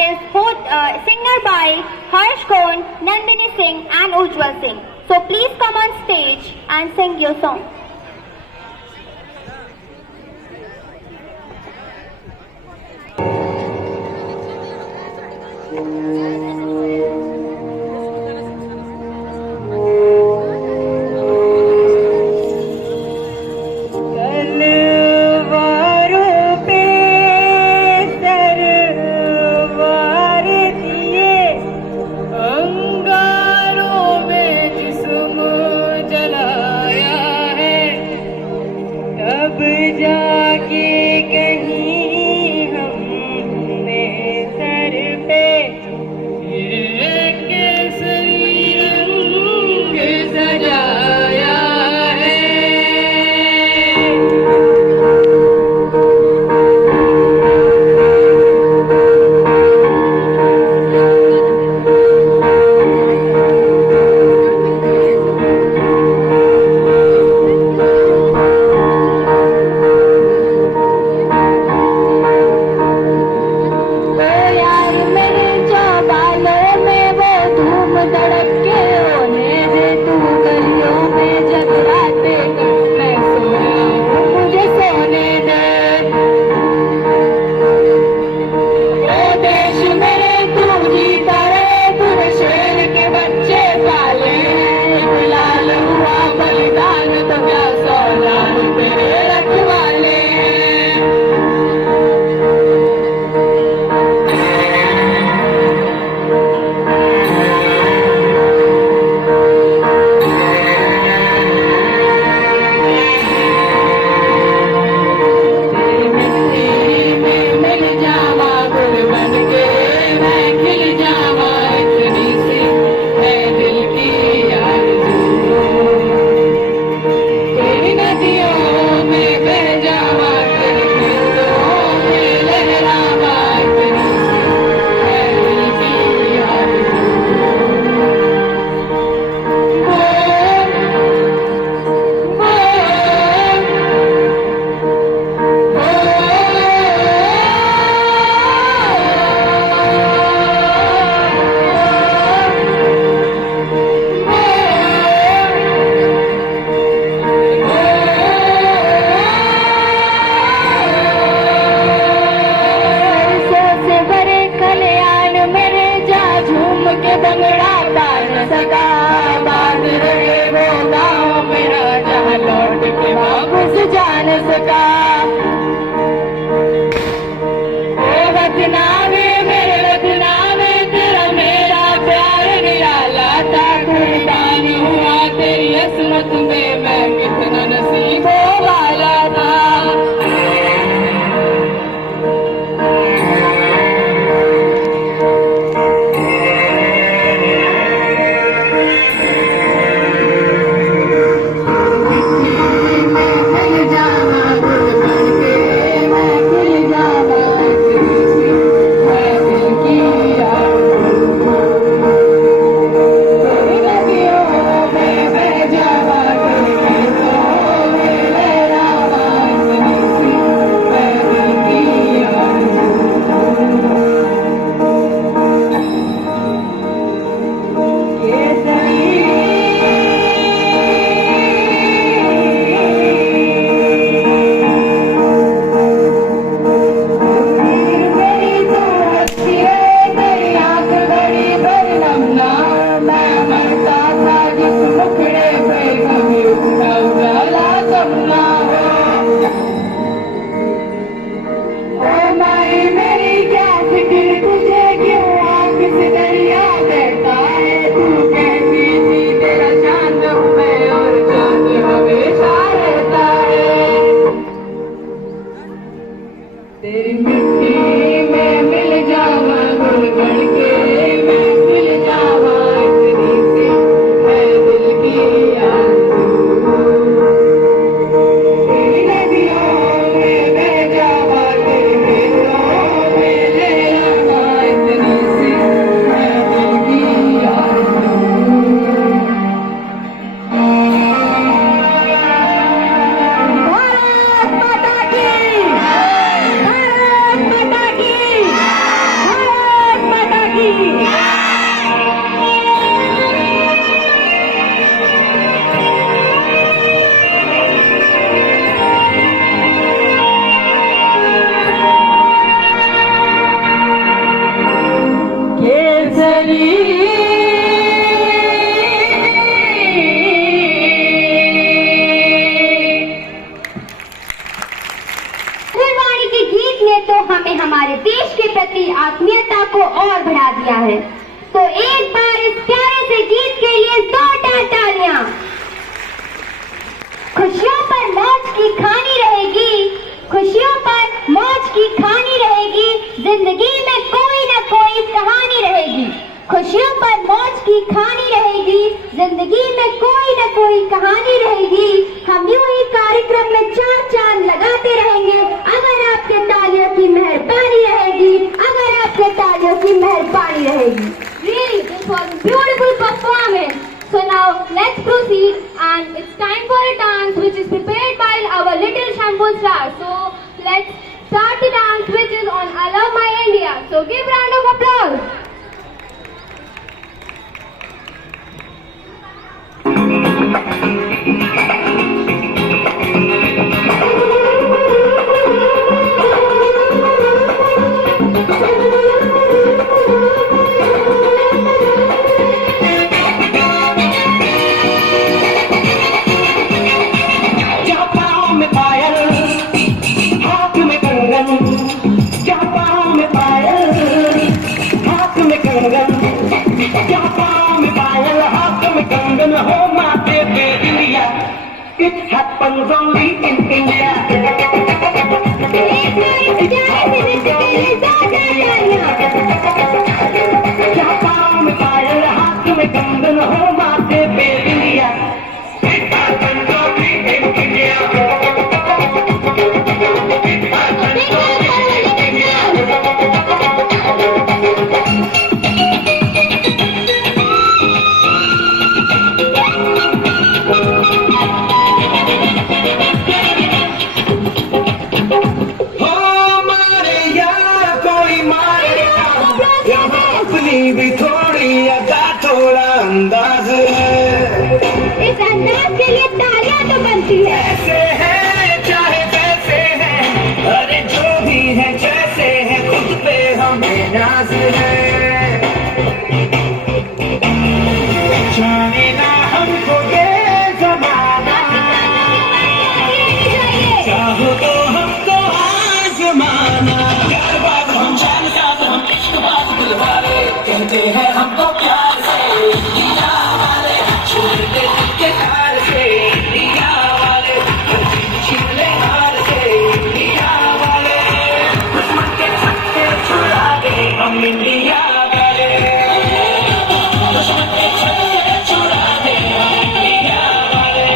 is singer by Harsh Khon, Nandini Singh and Ujjwal Singh. So please come on stage and sing your song. की आत्मीयता को और बढ़ा दिया है। तो एक बार इस प्यारे से गीत के लिए 2 तालियां। खुशियों पर मौज की खानी रहेगी, खुशियों पर मौज की खानी रहेगी, जिंदगी में कोई न कोई कहानी रहेगी। खुशियों पर मौज की खानी रहेगी, जिंदगी में कोई न कोई कहानी रहेगी। हम यूं ही कार्यक्रम में 4 चांद लगाते रहेंगे अगर आपके तालियों की मेहरबानी रहेगी, अगर आपके तालियों की मेहरबानी रहेगी। Really, this was a beautiful performance. So now let's proceed, and it's time for a dance which is prepared by our little Shampoo star. So let's start the dance which is on I Love My India. So give round of applause. It happens only in India. क्या पाँव में पायल, हाथ में कंगन, हो माथे पे बिंदिया। It happens only in India. It happens only in India. भी थोड़ी अदा थोड़ा अंदाज है, इस अंदाज के लिए तालियां तो बनती है। ऐसे है चाहे जैसे है, अरे जो भी है जैसे है, खुद पे हमें नाज है। जाने ना हमको ये जमाना, चाहो तो हमको आजमाना। प्यार बात हम जान जाते, हम इश्क बात दिलवाले, कहते हैं हमको प्यार से दिया वाले, छोड़ दे दिल के हार से दिया वाले, छीन ले हार से दिया वाले, दुश्मन के छक्के छुड़ा दे हम इंडिया वाले, दुश्मन के छक्के छुड़ा दे हम इंडिया वाले।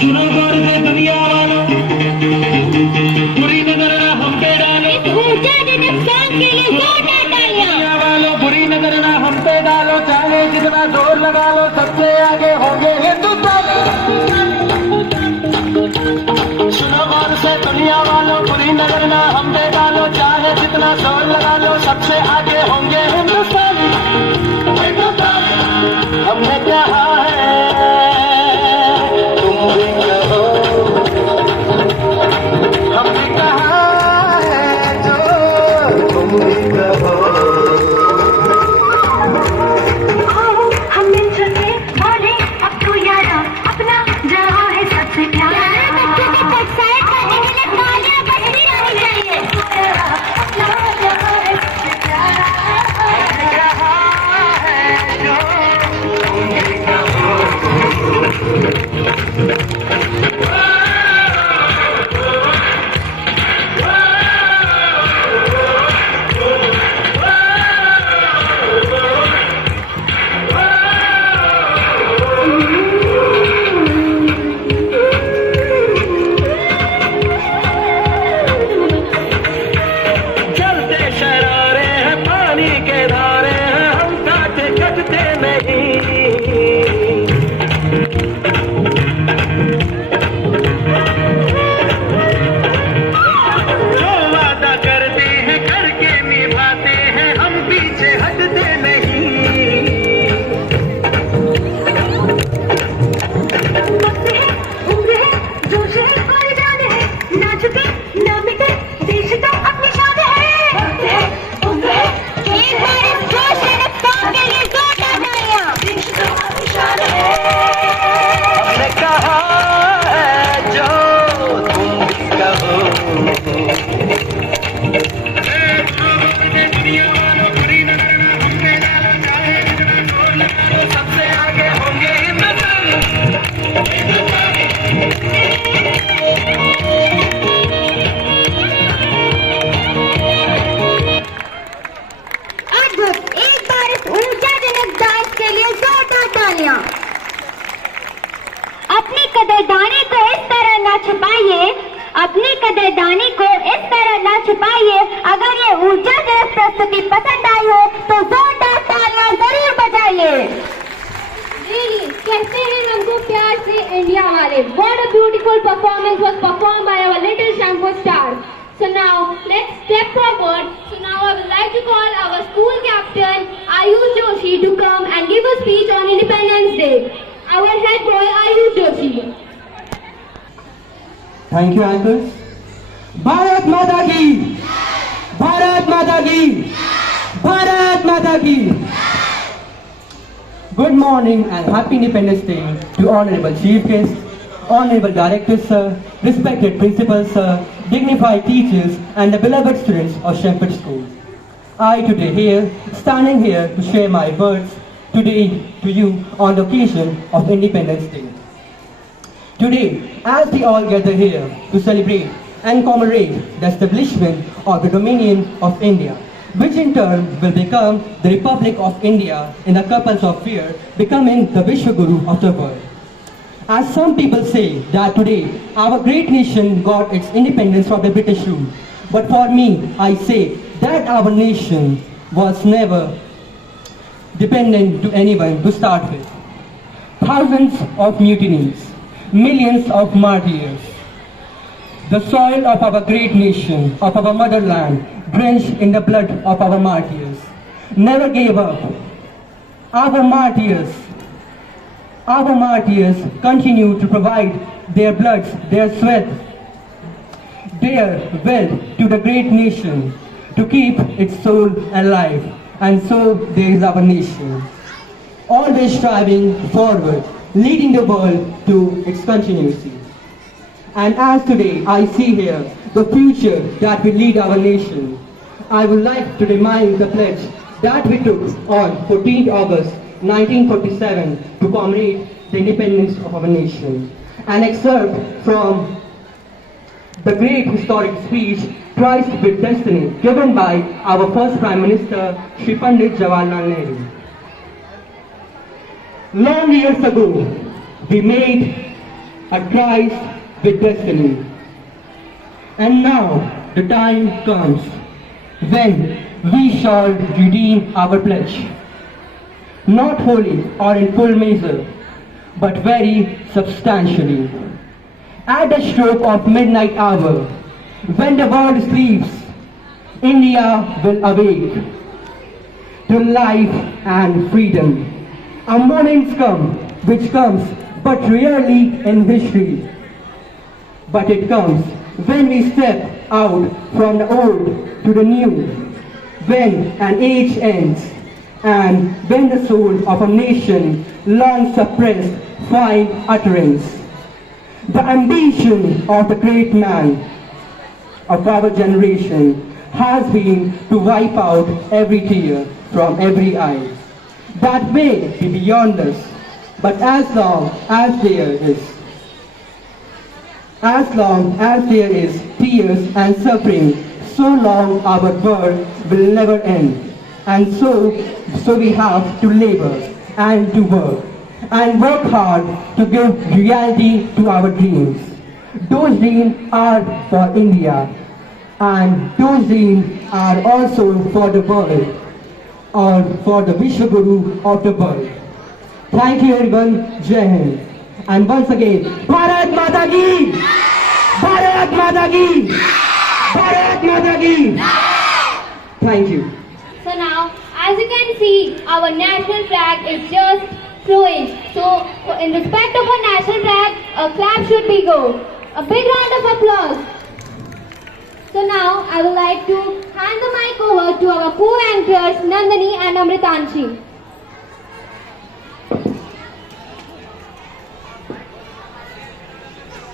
सुनो गौर से दुनिया वालों, बुरी नजर ना हम पे डालो, इस ऊर्जा जनक सॉन्ग के लिए 2 तालियां। दुनिया वालों बुरी नजर ना हम पे डालो, चाहे जितना जोर लगा लो, सबसे आगे होंगे हिंदुस्तान। सुनो गौर से दुनिया वालों, बुरी नजर ना हम पे डालो, चाहे जितना जोर लगा लो, सबसे आगे होंगे हिंदुस्तान। हिंदुस्तान हमने कहा है, तुम भी कहो, हम कदरदानी को इस तरह ना छुपाइए, अपनी कदरदानी को इस तरह ना छुपाइए। अगर ये ऊर्जा दिवस प्रस्तुति पसंद आई हो तो जोरदार तालियां जरूर बजाइए। Really, कहते हैं हमको प्यार से इंडिया वाले। What a beautiful performance was performed by our little Shankar star. So now let's step forward. So now I would like to call our school captain Ayush Joshi to come and give a speech on Independence Day. Our head boy Ayush Joshi. Thank you, uncles. Bharat Mata ki! Bharat Mata ki! Bharat Mata ki! Good morning and happy Independence Day to Honorable Chief Guest, Honorable Director Sir, respected Principal Sir, dignified teachers and the beloved students of Shepherd School. I today standing here to share my words today to you on the occasion of Independence Day. Today, as we all gather here to celebrate and commemorate the establishment of the Dominion of India, which in turn will become the Republic of India in the couples of years, becoming the Vishwaguru of the world. As some people say that today our great nation got its independence from the British rule, but for me I say that our nation was never dependent to anyone to start with. Thousands of mutinies, millions of martyrs, the soil of our great nation, of our motherland, drenched in the blood of our martyrs, never gave up. Our martyrs continue to provide their blood, their sweat, their wealth to the great nation to keep its soul alive. And so there is our nation, always striving forward, leading the world to its continuity. And as today I see here the future that will lead our nation, I would like to remind the pledge that we took on 14th August 1947 to commemorate the independence of our nation. An excerpt from the great historic speech, Christ with Destiny, given by our first Prime Minister, Shri Pandit Jawaharlal Nehru. Long years ago, we made a Christ with destiny. And now the time comes when we shall redeem our pledge. Not wholly or in full measure, but very substantially. At the stroke of midnight hour, when the world sleeps, India will awake to life and freedom. A moment which comes but rarely in history. But it comes when we step out from the old to the new, when an age ends, and when the soul of a nation long suppressed find utterance. The ambition of the great man of our generation has been to wipe out every tear from every eye. That may be beyond us, but as long as there is tears and suffering, so long our world will never end. And so we have to labor and to work hard to give reality to our dreams. Those dreams are for India, and those dreams are also for the world, or for the Vishwaguru of the world. Thank you everyone, Jai Hind. And once again, Bharat Mata ki! Bharat Mata ki! Bharat Mata ki! Thank you. So now, as you can see, our national flag is just flowing. So, in respect of our national flag, a clap should be go. A big round of applause. So now, I would like to hand the mic over to our co-anchors, Nandini and Amritanshi.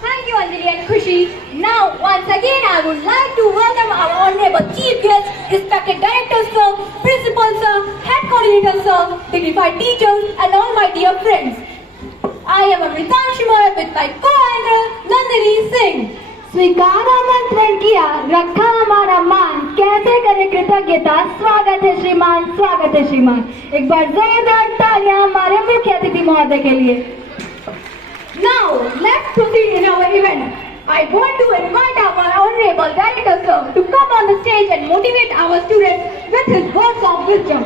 Thank you, Anjali and Khushi. Now, once again, I would like to welcome our honorable chief guests, respected director sir, principal sir, head coordinator sir, dignified teachers, and all my dear friends. I am Amritanshi Moy with my co-anchor, Nandini Singh. स्वीकार आमंत्रण किया, रखा हमारा मान, कैसे करें कृतज्ञता, स्वागत है श्रीमान, स्वागत है श्रीमान। एक बार जोरदार तालियां हमारे मुख्य अतिथि महोदय के लिए। Now, let's proceed in our event. I want to invite our Honorable Director Sir to come on the stage and motivate our students with his words of wisdom.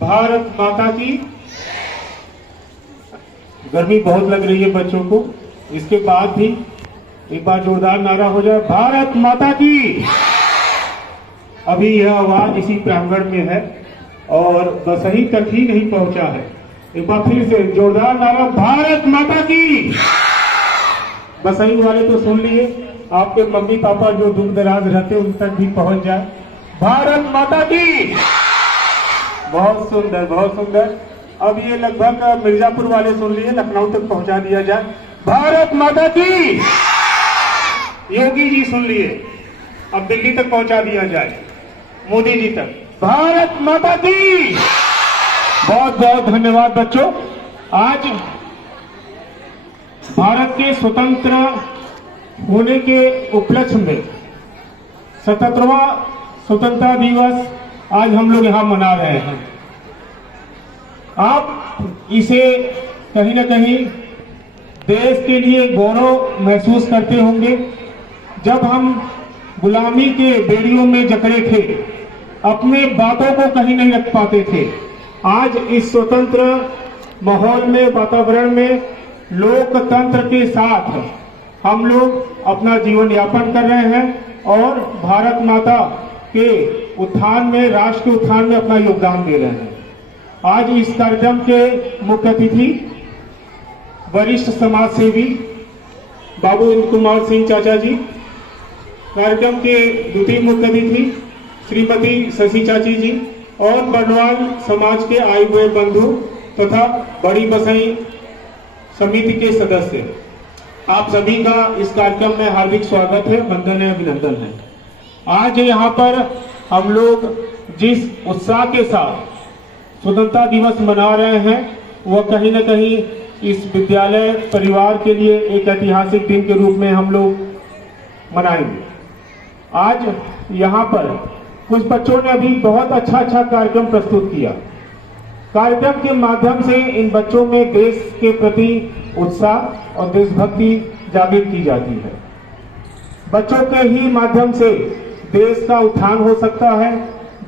Bharat माता की। गर्मी बहुत लग रही है बच्चों को, इसके बाद भी एक बार जोरदार नारा हो जाए, भारत माता की। अभी यह आवाज इसी प्रांगण में है और बसही तक ही नहीं पहुंचा है। एक बार फिर से जोरदार नारा, भारत माता की। बसही वाले तो सुन लिए, आपके मम्मी पापा जो दूर दराज रहते उन तक भी पहुंच जाए, भारत माता की। बहुत सुंदर, बहुत सुंदर। अब ये लगभग मिर्जापुर वाले सुन लिए, लखनऊ तक पहुंचा दिया जाए, भारत माता की। योगी जी सुन लिए, अब दिल्ली तक पहुंचा दिया जाए, मोदी जी तक, भारत माता की। बहुत बहुत धन्यवाद बच्चों। आज भारत के स्वतंत्र होने के उपलक्ष्य में 77वां स्वतंत्रता दिवस आज हम लोग यहाँ मना रहे हैं। आप इसे कहीं न कहीं देश के लिए गौरव महसूस करते होंगे। जब हम गुलामी के बेड़ियों में जकड़े थे, अपने बातों को कहीं नहीं रख पाते थे, आज इस स्वतंत्र माहौल में, वातावरण में, लोकतंत्र के साथ हम लोग अपना जीवन यापन कर रहे हैं और भारत माता के उत्थान में, राष्ट्र के उत्थान में अपना योगदान दे रहे हैं। आज इस कार्यक्रम के मुख्य अतिथि वरिष्ठ समाज सेवी बाबू इंद्र कुमार सिंह चाचा जी, कार्यक्रम के द्वितीय मुख्य अतिथि श्रीमती शशि चाची जी और बर्नवाल समाज के आए हुए बंधु तथा बड़ी बसई समिति के सदस्य, आप सभी का इस कार्यक्रम में हार्दिक स्वागत है, वंदन है, अभिनंदन है। आज यहाँ पर हम लोग जिस उत्साह के साथ स्वतंत्रता दिवस मना रहे हैं, वह कहीं न कहीं इस विद्यालय परिवार के लिए एक ऐतिहासिक दिन के रूप में हम लोग मनाएंगे। आज यहाँ पर कुछ बच्चों ने अभी बहुत अच्छा कार्यक्रम प्रस्तुत किया। कार्यक्रम के माध्यम से इन बच्चों में देश के प्रति उत्साह और देशभक्ति जागृत की जाती है। बच्चों के ही माध्यम से देश का उत्थान हो सकता है,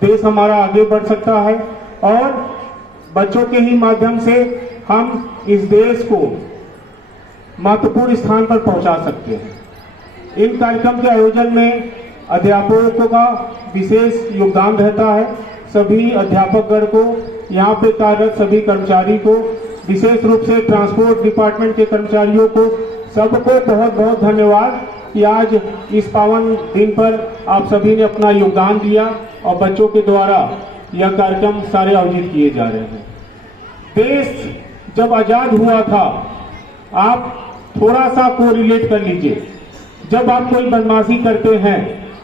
देश हमारा आगे बढ़ सकता है और बच्चों के ही माध्यम से हम इस देश को महत्वपूर्ण स्थान पर पहुंचा सकते हैं। इन कार्यक्रम के आयोजन में अध्यापकों का विशेष योगदान रहता है। सभी अध्यापकगण को, यहाँ पे कार्यरत सभी कर्मचारी को, विशेष रूप से ट्रांसपोर्ट डिपार्टमेंट के कर्मचारियों को, सबको बहुत बहुत धन्यवाद कि आज इस पावन दिन पर आप सभी ने अपना योगदान दिया और बच्चों के द्वारा यह कार्यक्रम सारे आयोजित किए जा रहे हैं। देश जब आजाद हुआ था, आप थोड़ा सा को रिलेट कर लीजिए। जब आप कोई बदमाशी करते हैं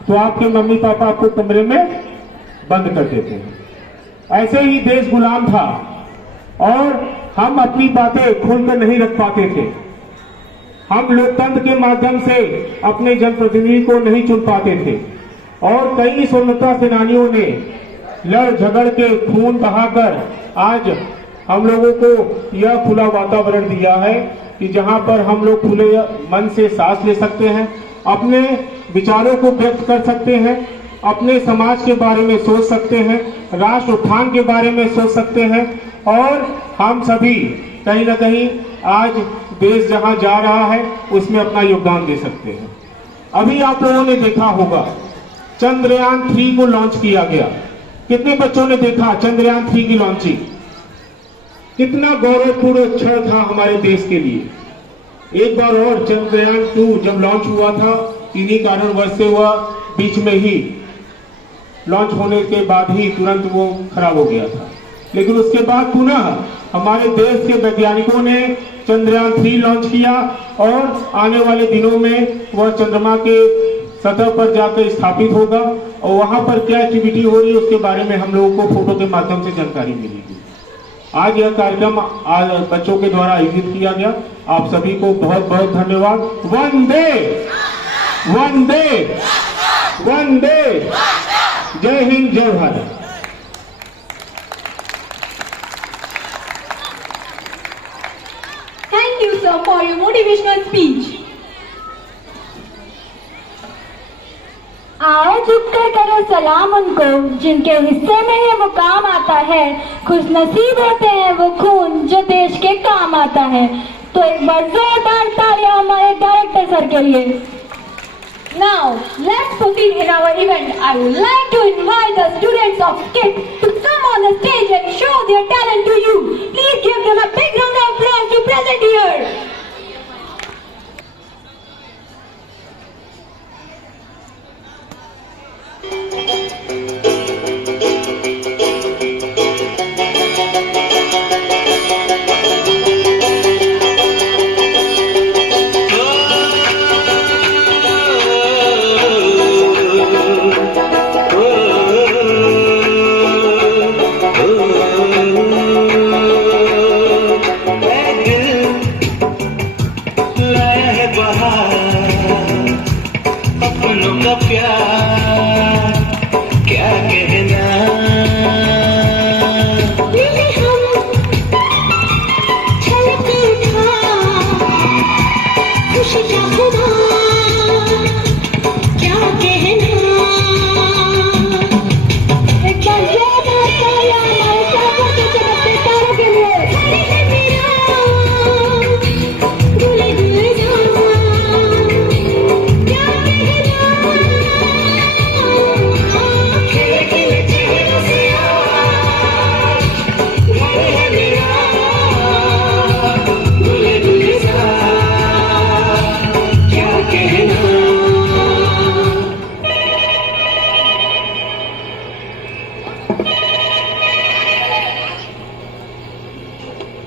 तो आपके मम्मी पापा आपको कमरे में बंद कर देते हैं। ऐसे ही देश गुलाम था और हम अपनी बातें खुलकर नहीं रख पाते थे। हम लोकतंत्र के माध्यम से अपने जनप्रतिनिधि को नहीं चुन पाते थे और कई स्वतंत्रता सेनानियों ने लड़ झगड़ के खून बहाकर आज हम लोगों को यह खुला वातावरण दिया है कि जहां पर हम लोग खुले मन से सांस ले सकते हैं, अपने विचारों को व्यक्त कर सकते हैं, अपने समाज के बारे में सोच सकते हैं, राष्ट्र उत्थान के बारे में सोच सकते हैं और हम सभी कहीं ना कहीं आज देश जहां जा रहा है उसमें अपना योगदान दे सकते हैं। अभी आप लोगों ने देखा होगा चंद्रयान 3 को लॉन्च किया गया। कितने बच्चों ने देखा चंद्रयान 3 की लॉन्चिंग? कितना गौरवपूर्ण क्षण था हमारे देश के लिए। एक बार और चंद्रयान 2 जब लॉन्च हुआ था, इन्हीं कारणवश से वह बीच में ही लॉन्च होने के बाद ही तुरंत वो खराब हो गया था। लेकिन उसके बाद पुनः हमारे देश के वैज्ञानिकों ने चंद्रयान 3 लॉन्च किया और आने वाले दिनों में वह चंद्रमा के सतह पर जाकर स्थापित होगा और वहां पर क्या एक्टिविटी हो रही है उसके बारे में हम लोगों को फोटो के माध्यम से जानकारी मिलेगी। आज यह कार्यक्रम आज बच्चों के द्वारा आयोजित किया गया। आप सभी को बहुत बहुत धन्यवाद। वंदे वंदे वंदे, जय हिंद जय Bharat. Thank you, sir, for your motivational speech. आओ झुककर करो सलाम उनको जिनके हिस्से में ये मुकाम आता है। खुश नसीब होते हैं वो खून जो देश के काम आता है। तो एक बार जोरदार तालियां हमारे डायरेक्टर सर के लिए। Now, let's proceed in our event. I would like to invite the students of KIT to come on the stage and show their talent to you. Please give them a big round of applause to present here.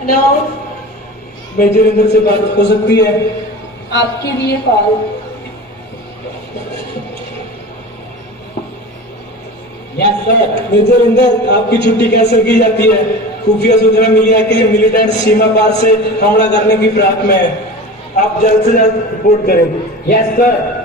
Hello, major Inder से बात हो सकती है? आपके लिए call. Yes sir. Major Inder, आपकी छुट्टी कैसे की जाती है? खुफिया सूचना मिली है कि मिलिटेंट सीमा पार से हमला करने की फिराक में है। आप जल्द से जल्द रिपोर्ट करें। Yes sir.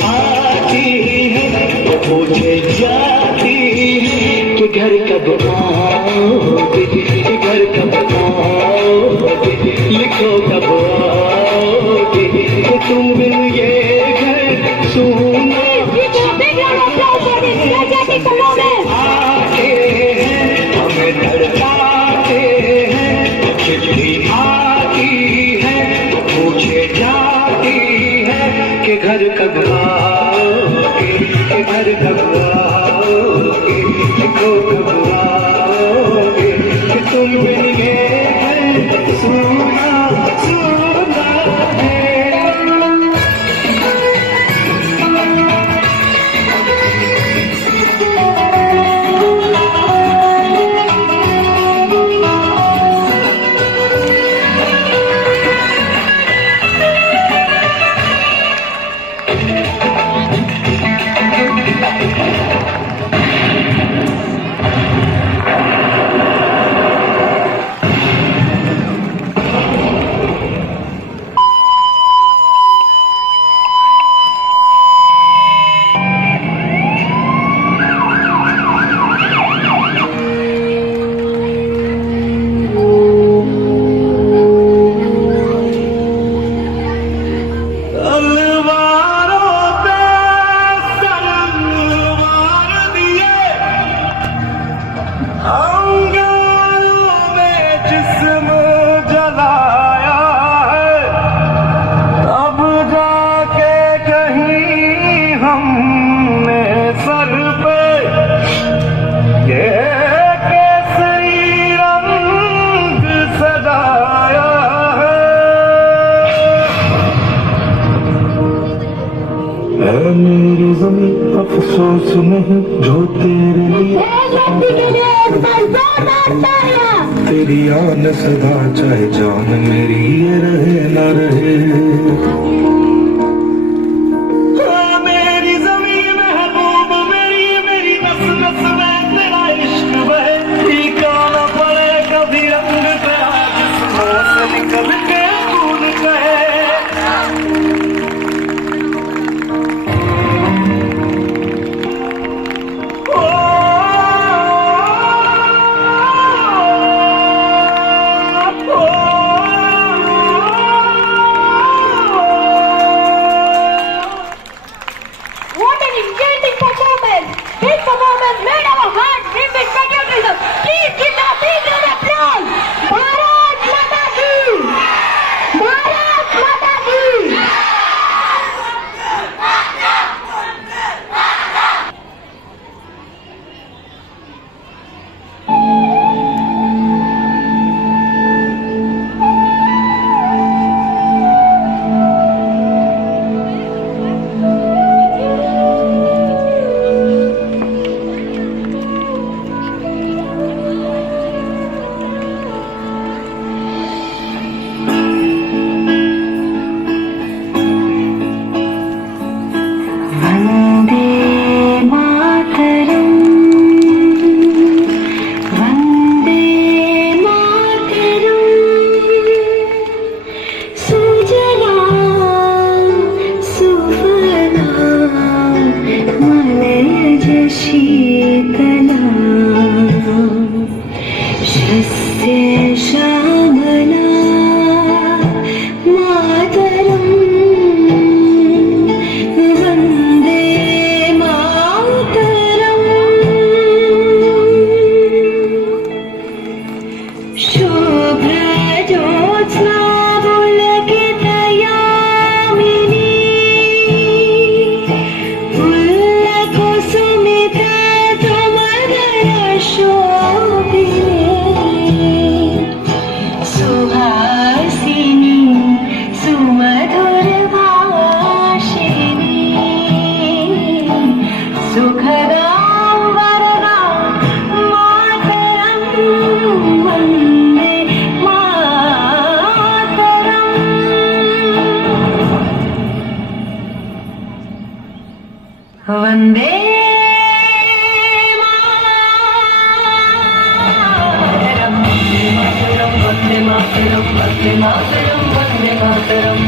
आती है, मुझे जा घर कब आओगे, कि घर कब आओगे, लिखो कब आओगे, कि तुम बिन ये घर सुना आते हैं, हमें तड़पाते हैं, चिट्ठी आती है, पूछे जाती है कि घर कब आओगे, कि घर कब आओगे, लिखो कब आओगे, कि तुम बिन ये घर सुना सुना है। मेरी ज़मीं अफसोस नहीं जो तेरे लिए तेरी आन सदा चाहे जान मेरी ये रहे न रहे। मेरी ज़मीं महबूब मेरी मेरी नस नस में तेरा इश्क बहे, फीका न पड़े कभी रंग तेरा जिस्मों से निकल के खून कहे। वंदे मातरम वंदे मातरम वंदे मातरम।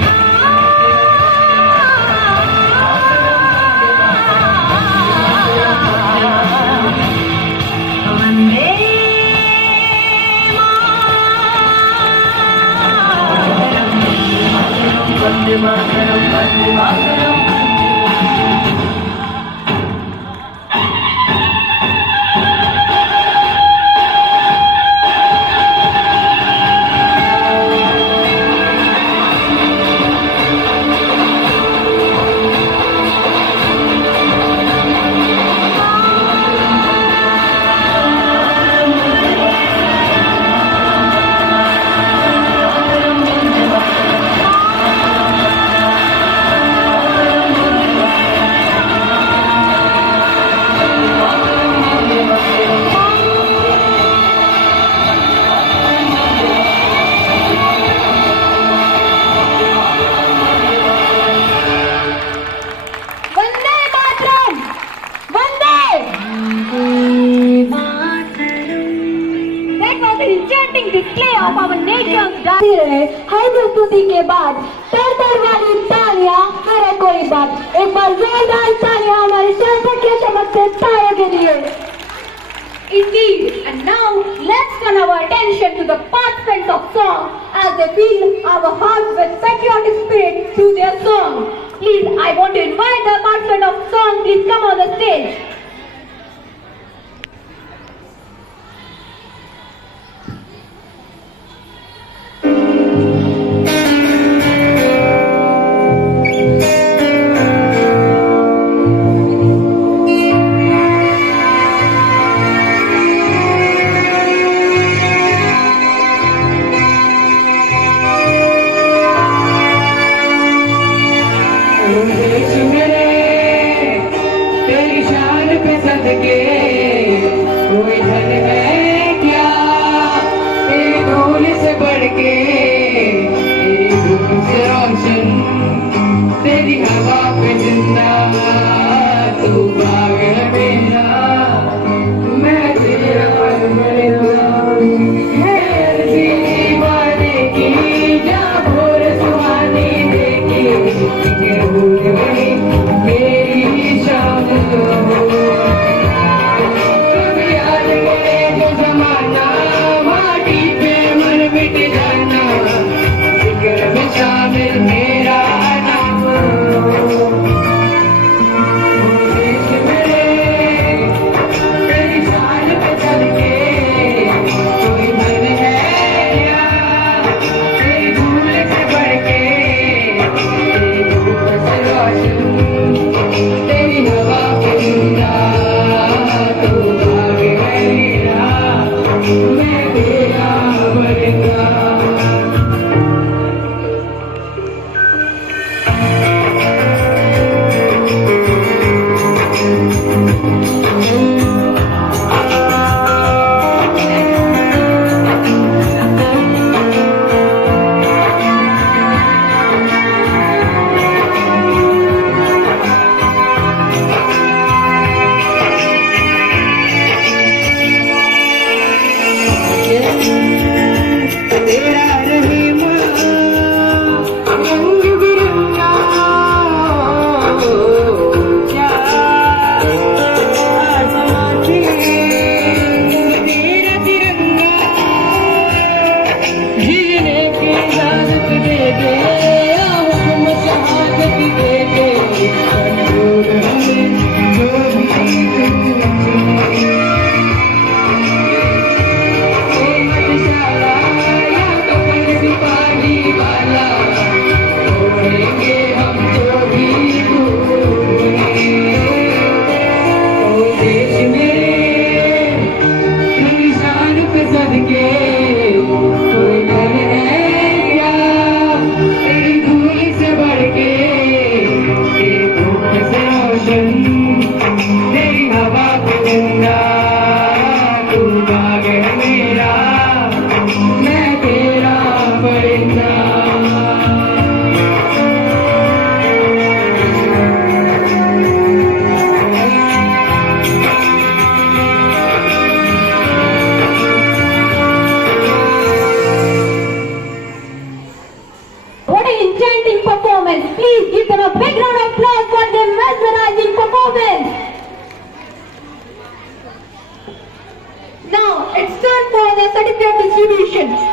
प्रस्तुति के बाद तर वाली तालियां मेरे कोई बात। एक बार जोरदार तालियां हमारे शरफत के चमकते तारों के लिए। Indeed, and now let's turn our attention to the participants of song as they fill our hearts with patriotic spirit through their song. Please, I want to invite the participant of song, please come on the stage.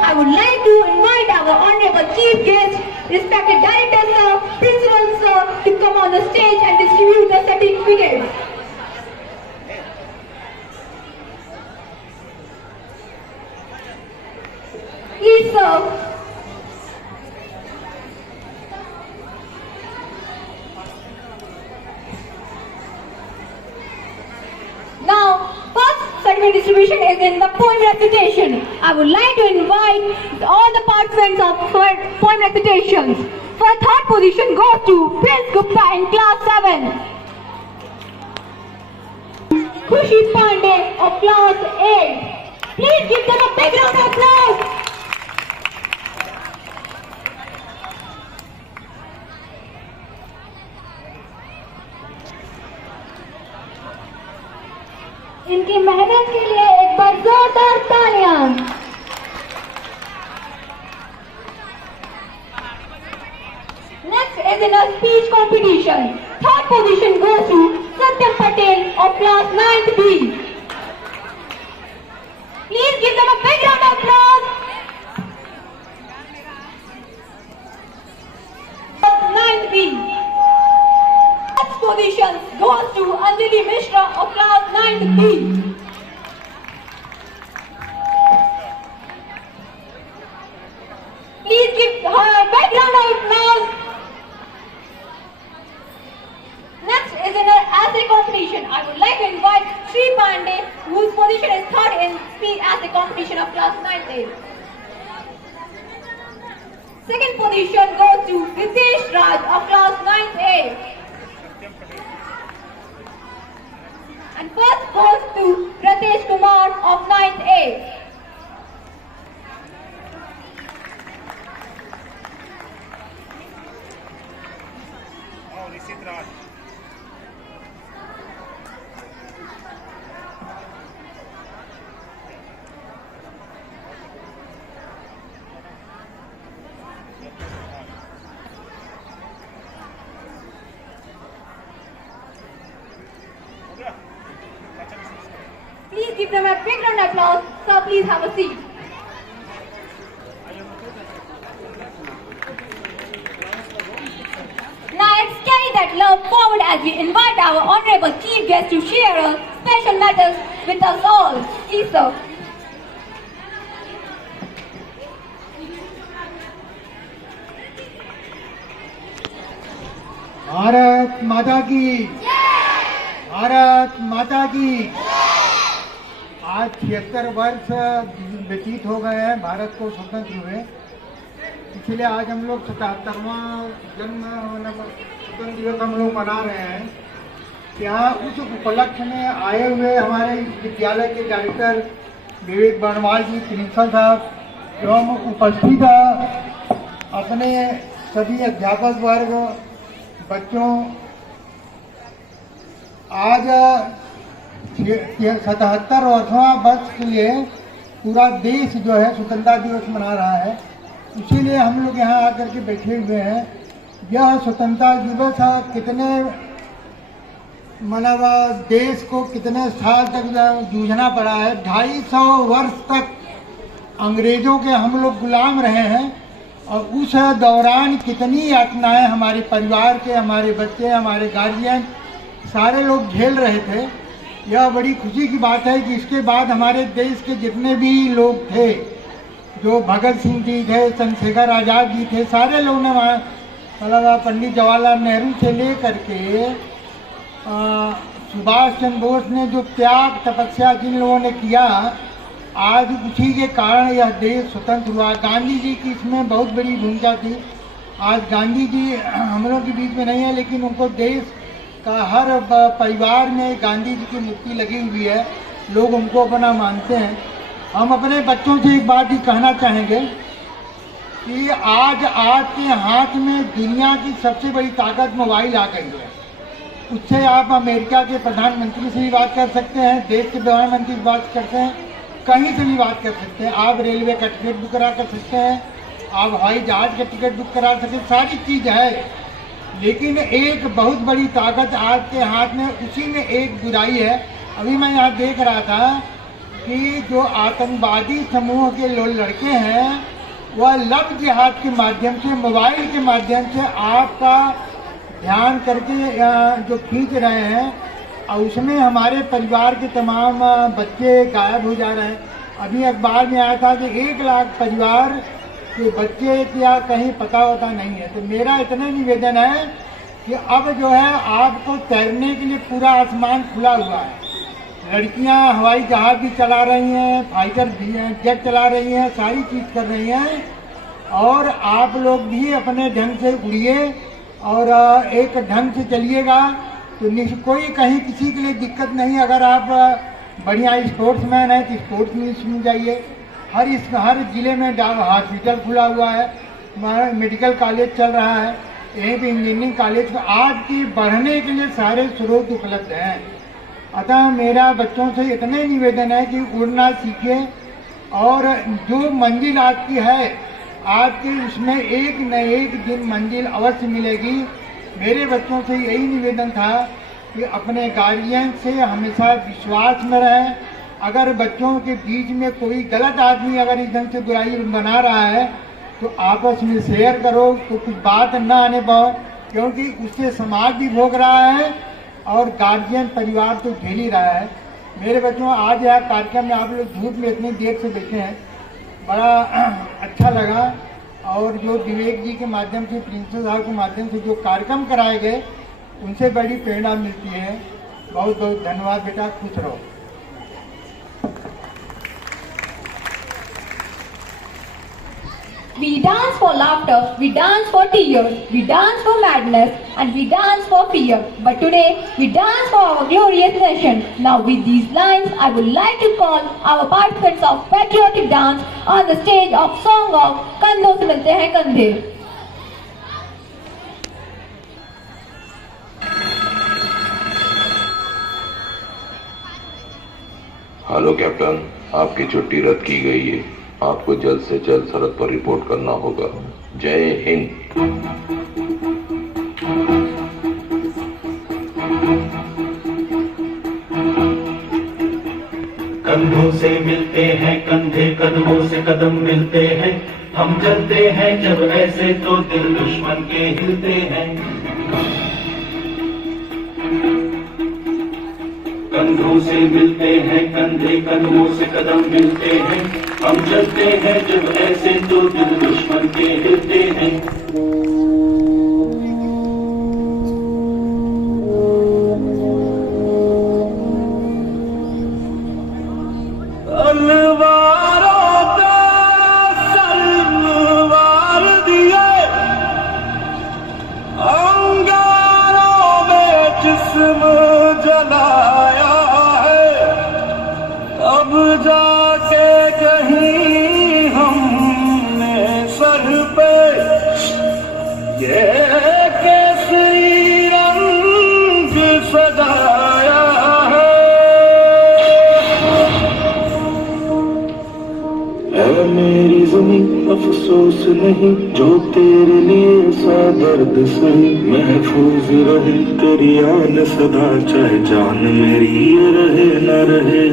I would like to invite our honorable chief guest, respected director sir, principal sir, to come on the stage and distribute the certificates. Please sir. Now, first certificate distribution is in the poem recitation. I would like to invite all the participants of poem recitations. For third position goes to Prince Gupta in class 7. Khushi Pandey of class 8. Please give them a big round of applause. इनकी मेहनत के लिए एक बार जोरदार तालियां। is in a speech competition. Third position goes to Satyam Patel of class 9th B. Please give them a big round of applause. 9th B. Next position goes to Anjali Mishra of class 9th B. Please give her a big round of applause. Next is in our essay competition. I would like to invite Sri Pandey, whose position is third in speech essay competition of class 9th A. Second position goes to Ritesh Raj of class 9th A. And first goes to Ratesh Kumar of 9th A. Please give them a big round of applause. Sir, please have a seat. Now let's carry that love forward as we invite our honorable chief guest to share a special matters with us all. Please, sir. Bharat माता की, भारत माता की। आज 76 वर्ष व्यतीत हो गए हैं भारत को स्वतंत्र हुए, इसलिए आज हम लोग 77वां जन्म स्वतंत्र दिवस हम लोग मना रहे हैं। यहाँ उस उपलक्ष्य में आए हुए हमारे विद्यालय के डायरेक्टर विवेक बर्णवाल जी, प्रिंसिपल साहब एवं उपस्थित अपने सभी अध्यापक वर्ग, बच्चों, आज 77 वर्षों वर्ष के लिए पूरा देश जो है स्वतंत्रता दिवस मना रहा है, इसीलिए हम लोग यहाँ आकर के बैठे हुए हैं। यह स्वतंत्रता दिवस कितने मतलब देश को कितने साल तक जूझना पड़ा है। 250 वर्ष तक अंग्रेजों के हम लोग गुलाम रहे हैं और उस दौरान कितनी यातनाएं हमारे परिवार के, हमारे बच्चे, हमारे गार्जियन सारे लोग झेल रहे थे। यह बड़ी खुशी की बात है कि इसके बाद हमारे देश के जितने भी लोग थे, जो भगत सिंह जी थे, चंद्रशेखर आज़ाद जी थे, सारे लोग ने मतलब पंडित जवाहरलाल नेहरू से लेकर के सुभाष चंद्र बोस ने जो त्याग तपस्या जिन लोगों ने किया, आज उसी के कारण यह देश स्वतंत्र हुआ। गांधी जी की इसमें बहुत बड़ी भूमिका थी। आज गांधी जी हम लोग के बीच में नहीं है, लेकिन उनको देश का हर परिवार में गांधी जी की मूर्ति लगी हुई है, लोग उनको अपना मानते हैं। हम अपने बच्चों से एक बात ही कहना चाहेंगे कि आज आपके हाथ में दुनिया की सबसे बड़ी ताकत मोबाइल आ गई है। उससे आप अमेरिका के प्रधानमंत्री से भी बात कर सकते हैं, देश के प्रधानमंत्री से बात करते हैं, कहीं से भी बात कर सकते हैं। आप रेलवे का टिकट बुक करा कर सकते हैं, आप हवाई जहाज का टिकट बुक करा सकते हैं, सारी चीज़ है। लेकिन एक बहुत बड़ी ताकत आपके हाथ में, उसी में एक बुराई है। अभी मैं यहाँ देख रहा था कि जो आतंकवादी समूह के लोग लड़के हैं, वह लव जिहाद के माध्यम से, मोबाइल के माध्यम से आपका ध्यान करके जो खींच रहे हैं, और उसमें हमारे परिवार के तमाम बच्चे गायब हो जा रहे हैं। अभी अखबार में आया था कि 1 लाख परिवार के बच्चे क्या कहीं पता होता नहीं है। तो मेरा इतना निवेदन है कि अब जो है आपको तैरने के लिए पूरा आसमान खुला हुआ है। लड़कियां हवाई जहाज भी चला रही हैं, फाइटर जेट चला रही हैं, सारी चीज़ कर रही हैं, और आप लोग भी अपने ढंग से उड़िए और एक ढंग से चलिएगा तो कोई कहीं किसी के लिए दिक्कत नहीं। अगर आप बढ़िया स्पोर्ट्समैन हैं तो स्पोर्ट्स में जाइए। हर जिले में हॉस्पिटल खुला हुआ है, मेडिकल कॉलेज चल रहा है, यहीं पे इंजीनियरिंग कॉलेज आज की बढ़ने के लिए सारे स्रोत उपलब्ध हैं। अतः मेरा बच्चों से इतने निवेदन है कि उड़ना सीखें, और जो मंजिल आपकी है आज के इसमें एक न एक दिन मंजिल अवश्य मिलेगी। मेरे बच्चों से यही निवेदन था कि अपने गार्जियन से हमेशा विश्वास में रहें। अगर बच्चों के बीच में कोई गलत आदमी अगर इस ढंग से बुराई बना रहा है तो आपस में शेयर करो, तो कुछ बात न आने पाओ, क्योंकि उससे समाज भी भोग रहा है और गार्जियन परिवार तो झेल ही रहा है। मेरे बच्चों, आज यह कार्यक्रम में आप लोग धूप में इतनी देर से बैठे हैं, बड़ा अच्छा लगा। और जो विवेक जी के माध्यम से, प्रिंसिपल साहब के माध्यम से जो कार्यक्रम कराए गए, उनसे बड़ी प्रेरणा मिलती है। बहुत बहुत धन्यवाद बेटा, खुश रहो। We dance for laughter, we dance for tears, we dance for madness, and we dance for fear. But today, we dance for our glorious nation. Now with these lines, I would like to call our participants of patriotic dance on the stage of song of Kandho Se Milte Hain Kandhe. Hello captain, आपकी छुट्टी रद्द की गई है। आपको जल्द से जल्द सरहद पर रिपोर्ट करना होगा। जय हिंद। कंधों से मिलते हैं कंधे, कदमों से कदम मिलते हैं। हम चलते हैं जब ऐसे तो दिल दुश्मन के हिलते हैं। कंधों से मिलते हैं कंधे, कदमों से कदम मिलते हैं। हम चलते हैं जब ऐसे तो दिल दुश्मन के हिलते हैं। तलवारों का सलवार दिए, अंगारों में जिस्म जलाया है। अब जाके कहीं हमने सर पे ये केसरी रंग सजाया है। ऐ मेरी ज़मीं अफसोस नहीं, जो तेरे लिए सा दर्द सही। महफूज रहे तेरी आन सदा, चाहे जान मेरी ये रहे न रहे।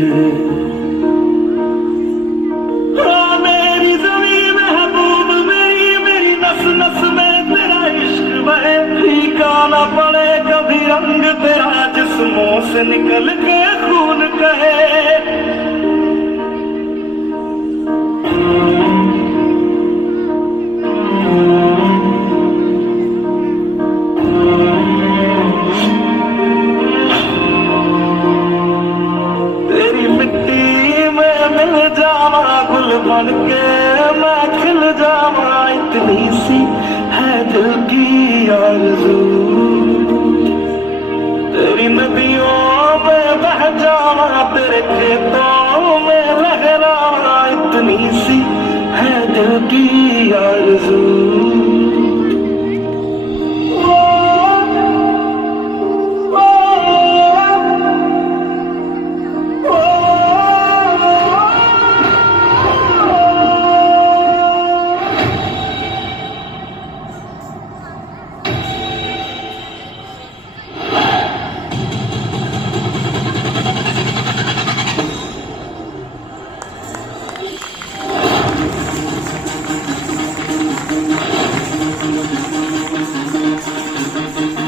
हाँ मेरी ज़मीं महबूब मेरी, मेरी नस नस में तेरा इश्क बहे। फीका न पड़े कभी रंग तेरा, जिस्मों से निकल के खून कहे। तेरी मिट्टी में मिल जावा, गुल बन के मैं खिल जावा। इतनी सी है दिल की आरज़ू, तेरी नदियों में बह जावा, तेरे खेतों में लहरावा। इतनी सी है दिल की आरज़ू।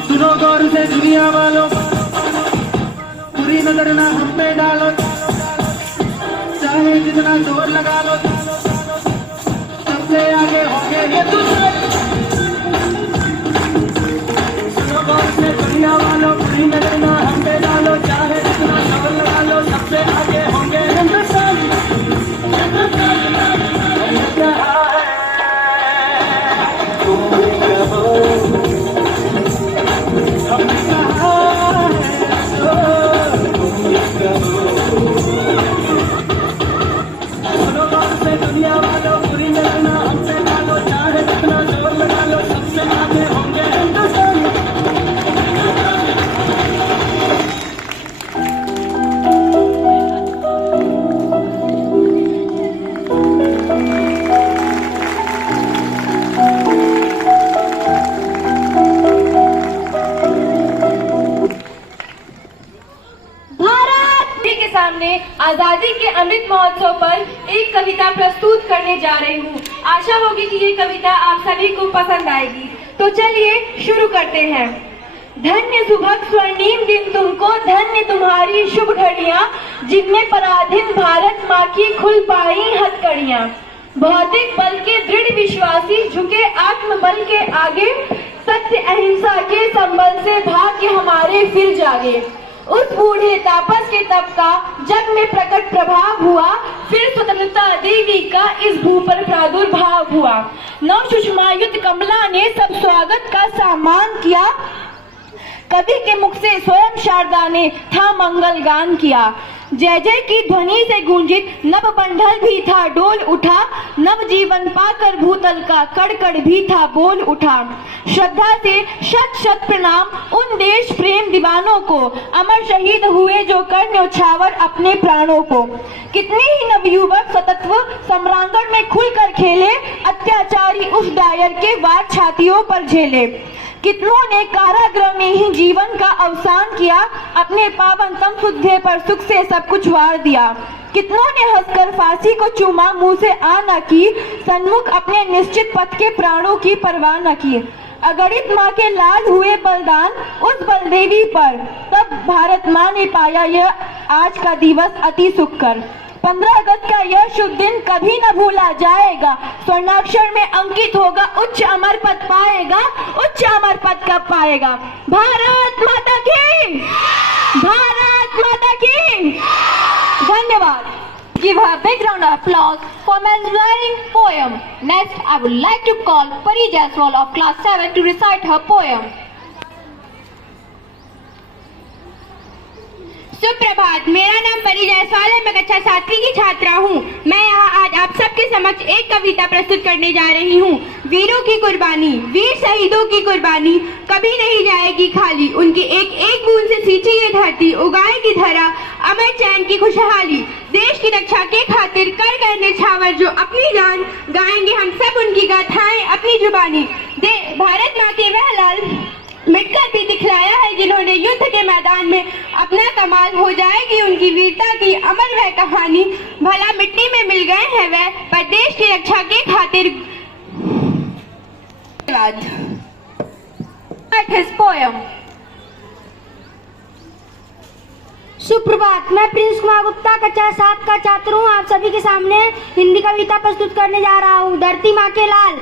सुनो गौर से दुनिया वालों, पूरी नजर ना हम पे डालो। चाहे जितना जोर लगा लो, सबसे आगे होंगे ये दूसरे। सुनो गौर से दुनिया वालों, पूरी नजर ना हम पे डालो। चाहे जितना जोर लगा लो, सबसे आगे होंगे हिंदुस्तान। क्या है तुम कहो, दुनिया वालों पूरी नजर ना हमसे डालो। चाहे जितना आजादी के अमृत महोत्सव पर एक कविता प्रस्तुत करने जा रही हूँ। आशा होगी कि ये कविता आप सभी को पसंद आएगी। तो चलिए शुरू करते हैं। धन्य सुभग स्वर्णिम दिन तुमको, धन्य तुम्हारी शुभ घड़ियां, जिनमें पराधीन भारत माँ की खुल पाई हथकड़ियां। भौतिक बल के दृढ़ विश्वासी झुके आत्मबल के आगे, सत्य अहिंसा के संबल से भाग्य हमारे फिर जागे। उस बूढ़े तापस के तप का जग में प्रकट प्रभाव हुआ, फिर स्वतंत्रता देवी का इस भू पर प्रादुर्भाव हुआ। नव सुषमायुक्त कमला ने सब स्वागत का सामान किया, कवि के मुख से स्वयं शारदा ने था मंगल गान किया। जय जय की ध्वनि से गूंजित नव बंधल भी था डोल उठा, नव जीवन पाकर भूतल का कड़कड़ भी था बोल उठा। श्रद्धा से शत शत प्रणाम उन देश प्रेम दीवानों को, अमर शहीद हुए जो कर न्योछावर अपने प्राणों को। कितने ही नवयुवक सतत्व सम्रांगण में खुलकर खेले, अत्याचारी उस डायर के वार छातियों पर झेले। कितनों ने कारागृह में ही जीवन का अवसान किया, अपने पावन तम सुद्धे पर सुख से सब कुछ वार दिया। कितनों ने हंसकर फांसी को चूमा, मुंह से आ न की, सन्मुख अपने निश्चित पथ के प्राणों की परवाह न की। अगणित माँ के लाल हुए बलिदान उस बलदेवी पर, तब भारत माँ ने पाया यह आज का दिवस अति सुखकर। 15 अगस्त का यह शुभ दिन कभी न भूला जाएगा, स्वर्णाक्षर में अंकित होगा, उच्च अमर पद पाएगा, उच्च अमर पद कब पाएगा। भारत माता की, भारत माता की। धन्यवाद। Give her a big round of applause for my inspiring poem. Next, I would like to call Pari Jaiswal of class 7 to recite her poem. सुप्रभात, मेरा नाम परी जायसवाल है। मैं कक्षा 7वीं की छात्रा हूँ। मैं यहाँ आज आप सबके समक्ष एक कविता प्रस्तुत करने जा रही हूँ। वीरों की कुर्बानी, वीर शहीदों की कुर्बानी कभी नहीं जाएगी खाली। उनकी एक एक बूंद से सींची ये धरती, उगाएगी धरा अमर चैन की खुशहाली। देश की रक्षा के खातिर कर गए न्योछावर जो अपनी जान, गाएंगे हम सब उनकी गाथाएं अपनी जुबानी। भारत माँ के वह लाल मिटकर भी दिखलाया है जिन्होंने युद्ध के मैदान में अपना कमाल, हो जाएगी उनकी वीरता की अमर वह कहानी। भला मिट्टी में मिल गए हैं वह, पर देश की रक्षा के खातिर। His poem. सुप्रभात, मैं प्रिंस कुमार गुप्ता कक्षा 7 का छात्र हूँ। आप सभी के सामने हिंदी कविता प्रस्तुत करने जा रहा हूँ। धरती माँ के लाल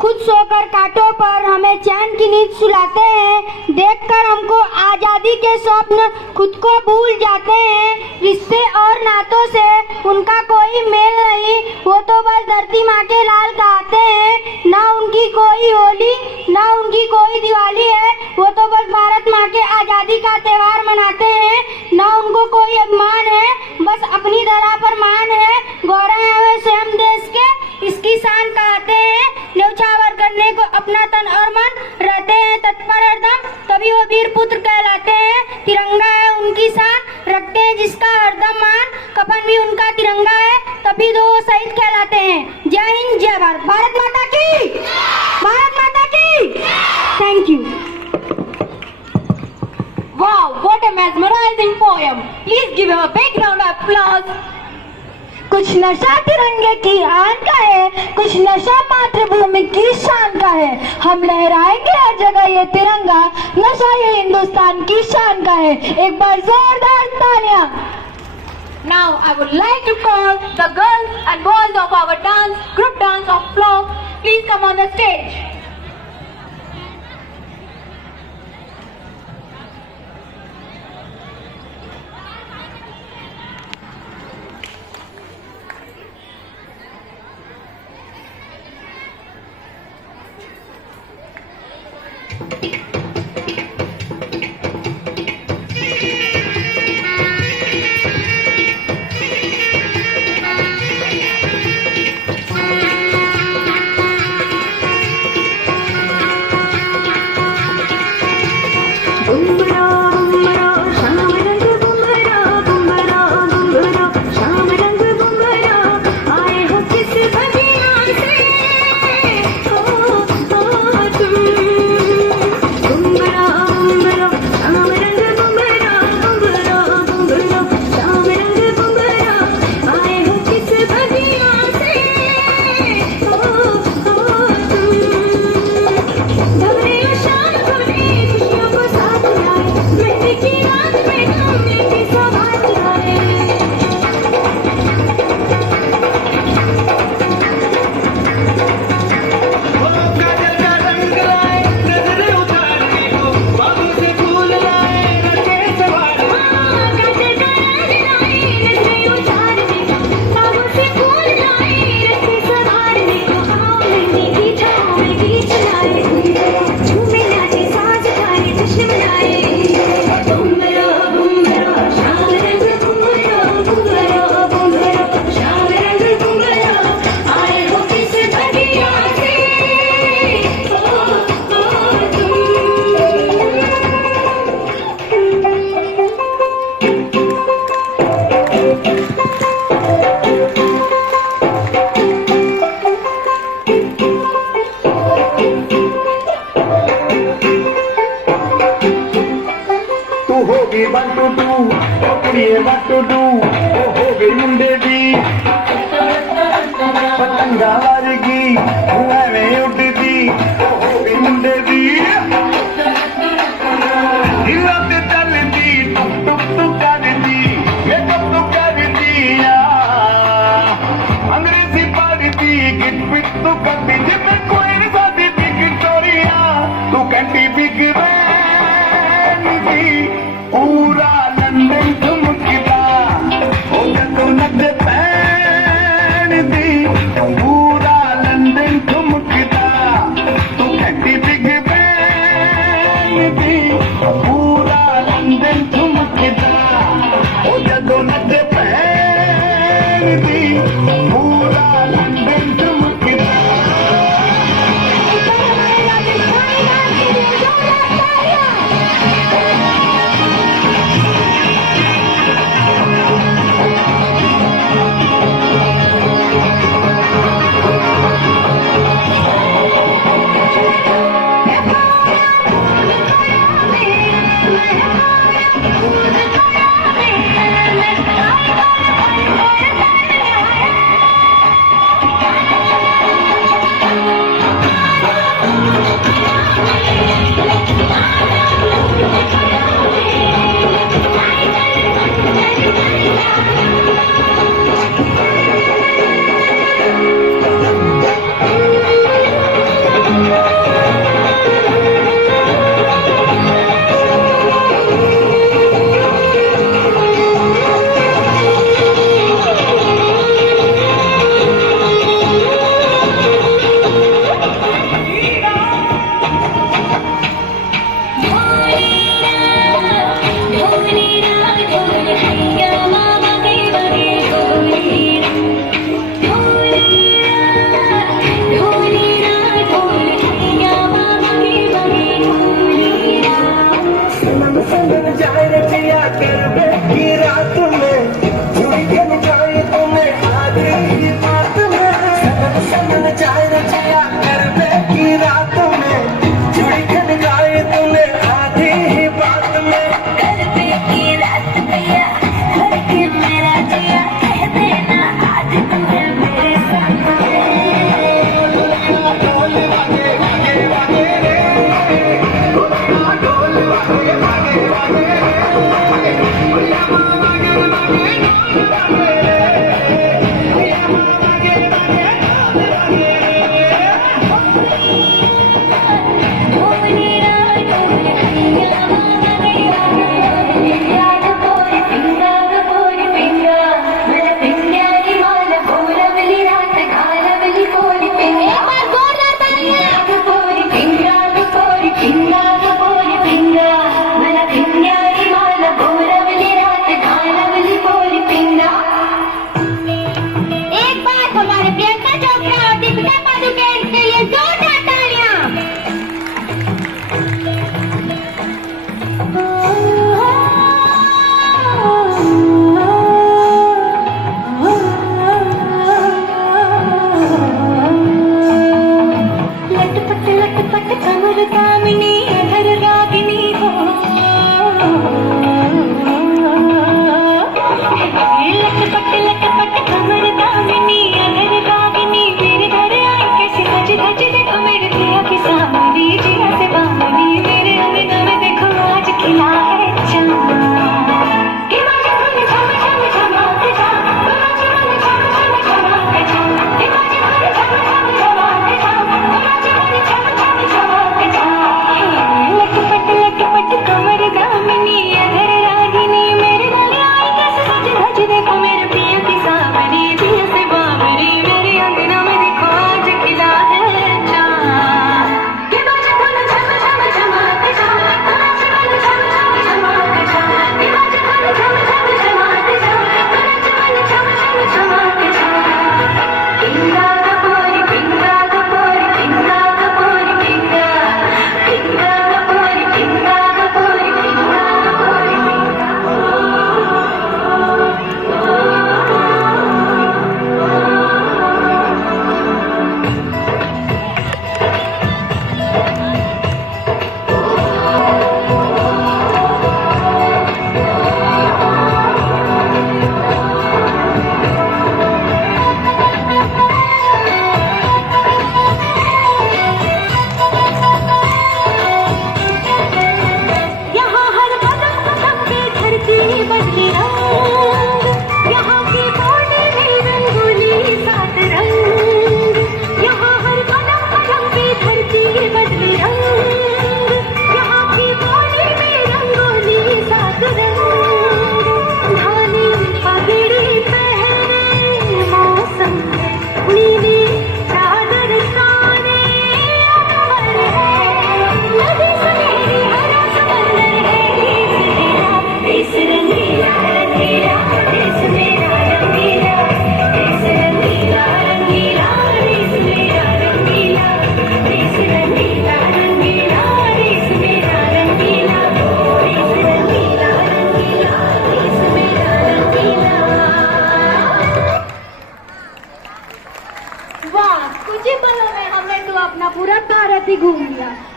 खुद सोकर कांटों पर हमें चैन की नींद सुलाते हैं, देखकर हमको आजादी के स्वप्न खुद को भूल जाते हैं। रिश्ते और नातों से उनका कोई मेल नहीं, वो तो बस धरती माँ के लाल कहते हैं। ना उनकी कोई होली, ना उनकी कोई दिवाली है, वो तो बस भारत माँ के आजादी का त्योहार मनाते हैं। ना उनको कोई अभिमान है, बस अपनी धरा पर मान है। गौरव है वे स्वयं देश के, इसकी शान कहते हैं। न्योछावर करने को अपना तन और मन, रहते हैं तत्पर हरदम, तभी वो वीर पुत्र कहलाते हैं। तिरंगा है उनकी शान, रखते हैं जिसका हरदम मान, कफन भी उनका तिरंगा है, तभी तो वो शहीद कहलाते हैं। जय हिंद, जय भारत। भारत माता की, भारत माता की। Thank you. Wow, what a mesmerizing poem. Please give him a big round of applause. कुछ नशा तिरंगे की आन का है, कुछ नशा मातृभूमि की शान का है। हम लहराएंगे हर जगह ये तिरंगा, नशा ये हिंदुस्तान की शान का है। एक बार जोरदार तालियां। Now I would like to call the girls and boys of our group dance of flock. Please come on the stage. तुम कुड़िए व्हाट टू डू ओ हो गई मुंडे दी पतंगा वर्गी एवें उड़दी ओ हो गई मुंडे दी हिला ते चलदी टुक टुक टुक करदी ये कब तू करदी आ अंग्रेजी पढ़दी गिट पिट तू करदी जिम्मे कोई नहीं सादी बिग विक्टोरिया तू कैंटी बिग बैन दी पूरा लंदन ठुमकदा ओ जदों नचदे पैन दी पूरा लंदन ठुमकदा तू कैंटी बिग बैन दी पूरा लंदन ठुमकदा ओ जदों नचदे पैन दी पूरा लंदन ठुमकदा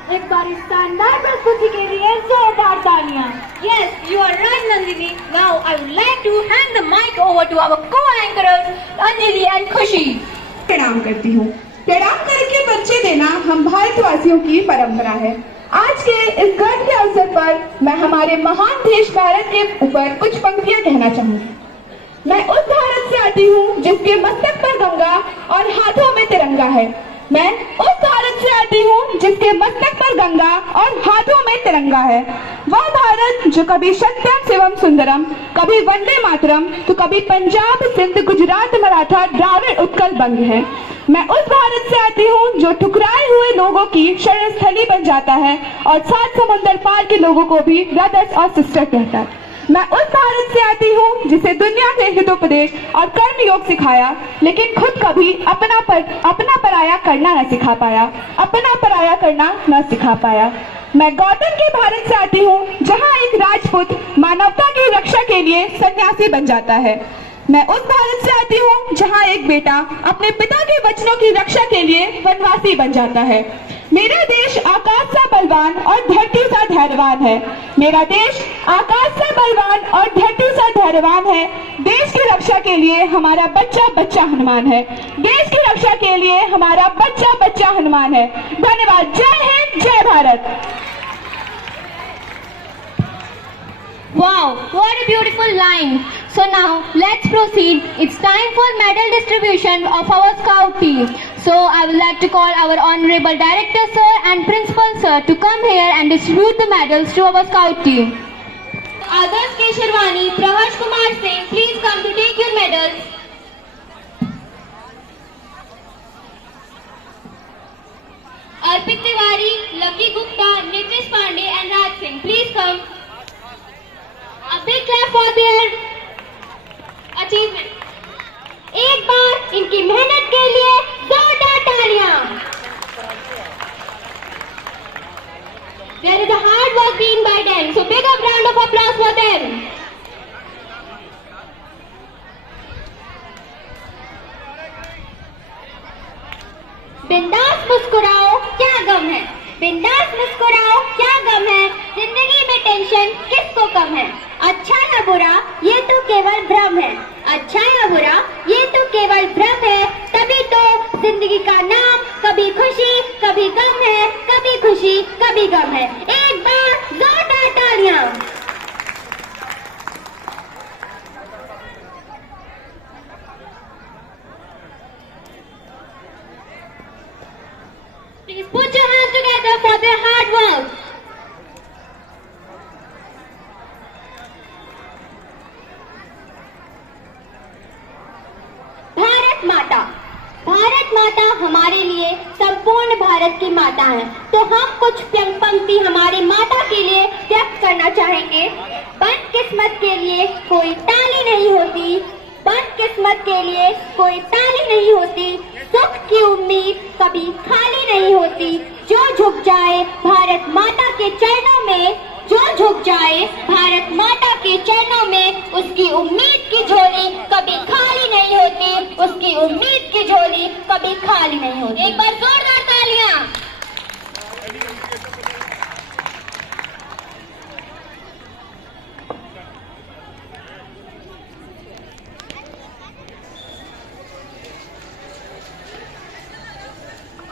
एक बार इस शानदार प्रस्तुति के लिए जोरदार तालियां। Yes, you are right, Nandini. Now I would like to hand the mic over to our co-anchors, Anjali and Khushi. प्रणाम करती हूँ। प्रणाम करके बच्चे देना हम भारतवासियों की परंपरा है। आज के इस गर्व के अवसर पर मैं हमारे महान देश भारत के ऊपर कुछ पंक्तियां कहना चाहूंगी। मैं उस भारत से आती हूँ जिसके मस्तक पर गंगा और हाथों में तिरंगा है। मैं उस भारत से आती हूँ जिसके मस्तक पर गंगा और हाथों में तिरंगा है। वह भारत जो कभी सत्यम शिवम सुंदरम, कभी वंदे मातरम, तो कभी पंजाब सिंध गुजरात मराठा द्राविड़ उत्कल बंग है। मैं उस भारत से आती हूँ जो ठुकराए हुए लोगों की शरण स्थली बन जाता है और 7 समुंदर पार के लोगों को भी ब्रदर्स और सिस्टर कहता है। मैं उस भारत से आती हूँ जिसे दुनिया ने हितोपदेश और कर्म योग सिखाया, लेकिन खुद कभी अपना पराया करना न सिखा पाया, अपना पराया करना न सिखा पाया। मैं गौतम के भारत से आती हूँ जहाँ एक राजपूत मानवता की रक्षा के लिए सन्यासी बन जाता है। मैं उस भारत से आती हूँ जहाँ एक बेटा अपने पिता के वचनों की रक्षा के लिए वनवासी बन जाता है। मेरा देश आकाश सा बलवान और धरती सा धैर्यवान है। मेरा देश आकाश सा बलवान और धरती सा धैर्यवान है। देश की रक्षा के लिए हमारा बच्चा बच्चा हनुमान है। देश की रक्षा के लिए हमारा बच्चा बच्चा हनुमान है। धन्यवाद। जय हिंद, जय Bharat. Wow, what a beautiful line. So now let's proceed. It's time for medal distribution of our scout team. So I would like to call our honorable director sir and principal sir to come here and distribute the medals to our scout team. Adarsh Kesharwani, Prahash Kumar Singh, please come to take your medals. Arpit Tiwari, Lucky Gupta, Nitish Pandey and Raj Singh, please come. A big clap for their achievement. एक बार इनकी मेहनत के लिए जोरदार तालियां। There is a hard work being by them, so big up round of applause for them. बिंदास मुस्कुराओ क्या गम है, बिंदास मुस्कुराओ क्या गम है, जिंदगी में टेंशन किसको कम है। अच्छा या बुरा ये तो केवल भ्रम है, अच्छा या बुरा ये तो केवल भ्रम है। तभी तो जिंदगी का नाम कभी खुशी कभी गम है, कभी खुशी कभी गम है। एक बार जोरदार तालियां। Please put your hands together for their hard work. Bharat माता हमारे लिए संपूर्ण भारत की माता है, तो हम कुछ पंक्ति हमारी माता के लिए व्यक्त करना चाहेंगे। बदकिस्मत के लिए कोई ताली नहीं होती, बदकिस्मत के लिए कोई ताली नहीं होती, सुख की उम्मीद कभी खाली नहीं होती। जो झुक जाए भारत माता के चरणों में, जो झुक जाए भारत माता के चरणों में, उसकी उम्मीद की झोली कभी खाली नहीं होती, उसकी उम्मीद की झोली कभी खाली नहीं होती। एक बार जोरदार तालियां।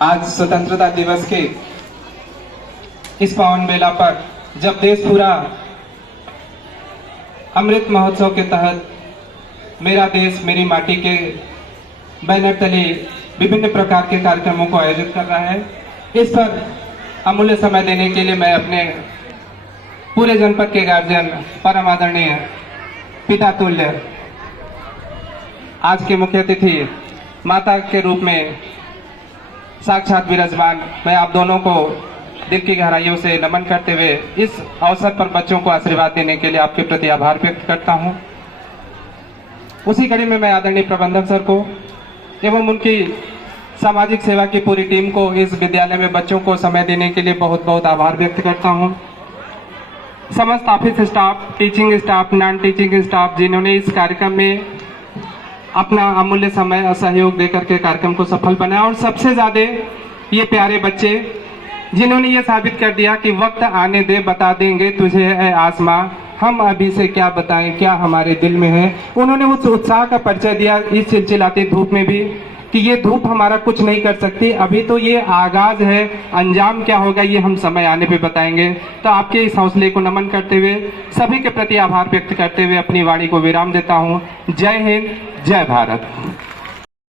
आज स्वतंत्रता दिवस के इस पावन बेला पर जब देश पूरा अमृत महोत्सव के तहत मेरा देश मेरी माटी के बैनर तले विभिन्न प्रकार के कार्यक्रमों को आयोजित कर रहा है, इस पर अमूल्य समय देने के लिए मैं अपने पूरे जनपद के गार्जियन परम आदरणीय पिता तुल्य आज के मुख्य अतिथि माता के रूप में साक्षात विराजमान मैं आप दोनों को दिल की गहराइयों से नमन करते हुए इस अवसर पर बच्चों को आशीर्वाद देने के लिए आपके प्रति आभार व्यक्त करता हूं। उसी कड़ी में मैं आदरणीय प्रबंधक सर को एवं उनकी सामाजिक सेवा की पूरी टीम को इस विद्यालय में बच्चों को समय देने के लिए बहुत बहुत आभार व्यक्त करता हूं। समस्त office staff, teaching staff, non teaching staff जिन्होंने इस कार्यक्रम में अपना अमूल्य समय और सहयोग देकर के कार्यक्रम को सफल बनाया, और सबसे ज्यादा ये प्यारे बच्चे जिन्होंने ये साबित कर दिया कि वक्त आने दे बता देंगे तुझे है आसमां, हम अभी से क्या बताएं क्या हमारे दिल में है। उन्होंने उस उत्साह का परिचय दिया इस चिलचिलाती धूप में भी कि ये धूप हमारा कुछ नहीं कर सकती, अभी तो ये आगाज है, अंजाम क्या होगा ये हम समय आने पे बताएंगे। तो आपके इस हौसले को नमन करते हुए सभी के प्रति आभार व्यक्त करते हुए अपनी वाणी को विराम देता हूँ। जय हिंद, जय भारत।